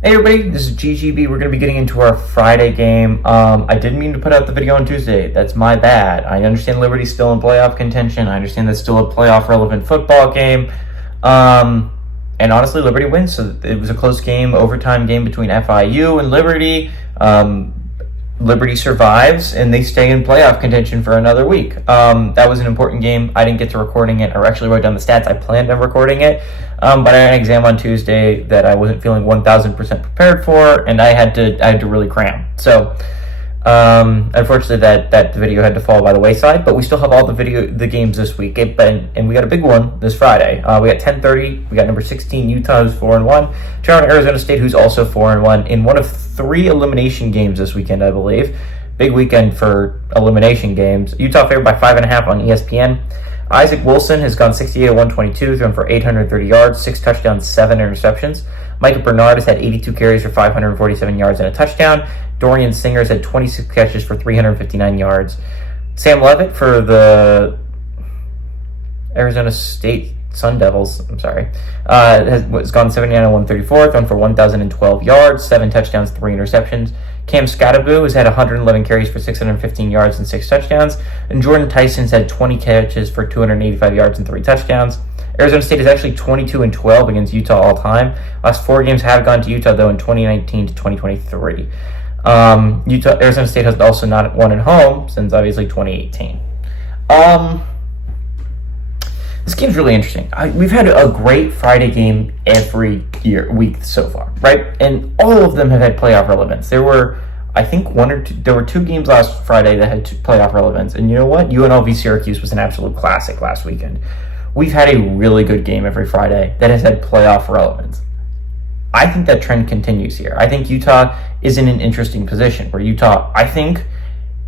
Hey everybody, this is GGB. We're going to be getting into our Friday game. I didn't mean to put out the video on Tuesday. That's my bad. I understand Liberty's still in playoff contention. I understand that's still a playoff relevant football game. And honestly, Liberty wins. So it was a close game, overtime game between FIU and Liberty. Liberty survives and they stay in playoff contention for another week. That was an important game. I didn't get to recording it, or actually wrote down the stats. I planned on recording it, but I had an exam on Tuesday that I wasn't feeling 1,000% prepared for, and I had to really cram. So unfortunately, that video had to fall by the wayside. But we still have all the games this week, and we got a big one this Friday. We got 10:30. We got number 16 Utah, who's 4-1. Turn Arizona State, who's also 4-1 in one of 3 elimination games this weekend, I believe. Big weekend for elimination games. Utah favored by 5.5 on ESPN. Isaac Wilson has gone 68-122, thrown for 830 yards, 6 touchdowns, 7 interceptions. Micah Bernard has had 82 carries for 547 yards and a touchdown. Dorian Singer has had 26 catches for 359 yards. Sam Levitt for the Arizona State Sun Devils, has gone 79-134, thrown for 1,012 yards, 7 touchdowns, 3 interceptions. Cam Scottaboo has had 111 carries for 615 yards and 6 touchdowns. And Jordan Tyson's had 20 catches for 285 yards and 3 touchdowns. Arizona State is actually 22-12 against Utah all time. Last 4 games have gone to Utah, though, in 2019 to 2023. Arizona State has also not won at home since, obviously, 2018. This game's really interesting. We've had a great Friday game every week so far, right? And all of them have had playoff relevance. There were, I think, there were 2 games last Friday that had playoff relevance. And you know what? UNLV Syracuse was an absolute classic last weekend. We've had a really good game every Friday that has had playoff relevance. I think that trend continues here. I think Utah is in an interesting position where Utah, I think,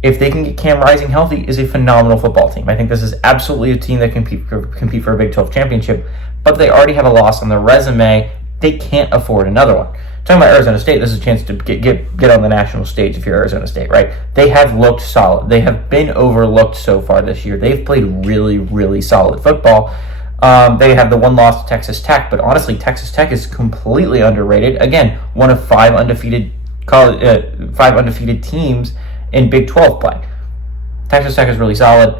if they can get Cam Rising healthy, is a phenomenal football team. I think this is absolutely a team that can compete for a Big 12 championship, but they already have a loss on their resume. They can't afford another one. Talking about Arizona State, this is a chance to get on the national stage if you're Arizona State, right? They have looked solid. They have been overlooked so far this year. They've played really, really solid football. They have the one loss to Texas Tech, but honestly, Texas Tech is completely underrated. Again, one of 5 undefeated teams in Big 12 play. Texas Tech is really solid.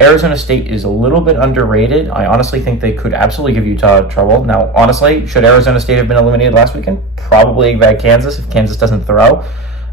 Arizona State is a little bit underrated. I honestly think they could absolutely give Utah trouble. Now, honestly, should Arizona State have been eliminated last weekend? Probably by Kansas if Kansas doesn't throw.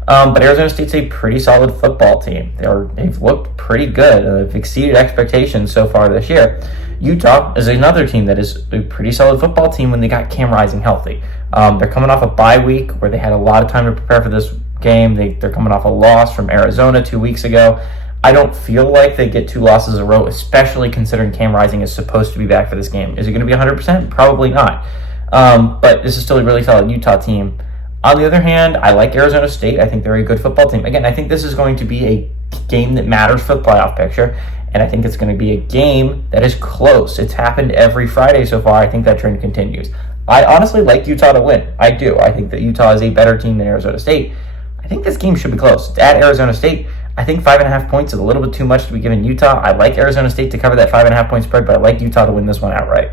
But Arizona State's a pretty solid football team. They've looked pretty good. They've exceeded expectations so far this year. Utah is another team that is a pretty solid football team when they got Cam Rising healthy. They're coming off a bye week where they had a lot of time to prepare for this game. They're coming off a loss from Arizona 2 weeks ago. I don't feel like they get 2 losses in a row, especially considering Cam Rising is supposed to be back for this game. Is it going to be 100%? Probably not. But this is still a really solid Utah team. On the other hand, I like Arizona State. I think they're a good football team. Again, I think this is going to be a game that matters for the playoff picture, and I think it's going to be a game that is close. It's happened every Friday so far. I think that trend continues. I honestly like Utah to win. I do. I think that Utah is a better team than Arizona State. I think this game should be close. It's at Arizona State. I think 5.5 points is a little bit too much to be given Utah. I like Arizona State to cover that 5.5 point spread, but I like Utah to win this one outright.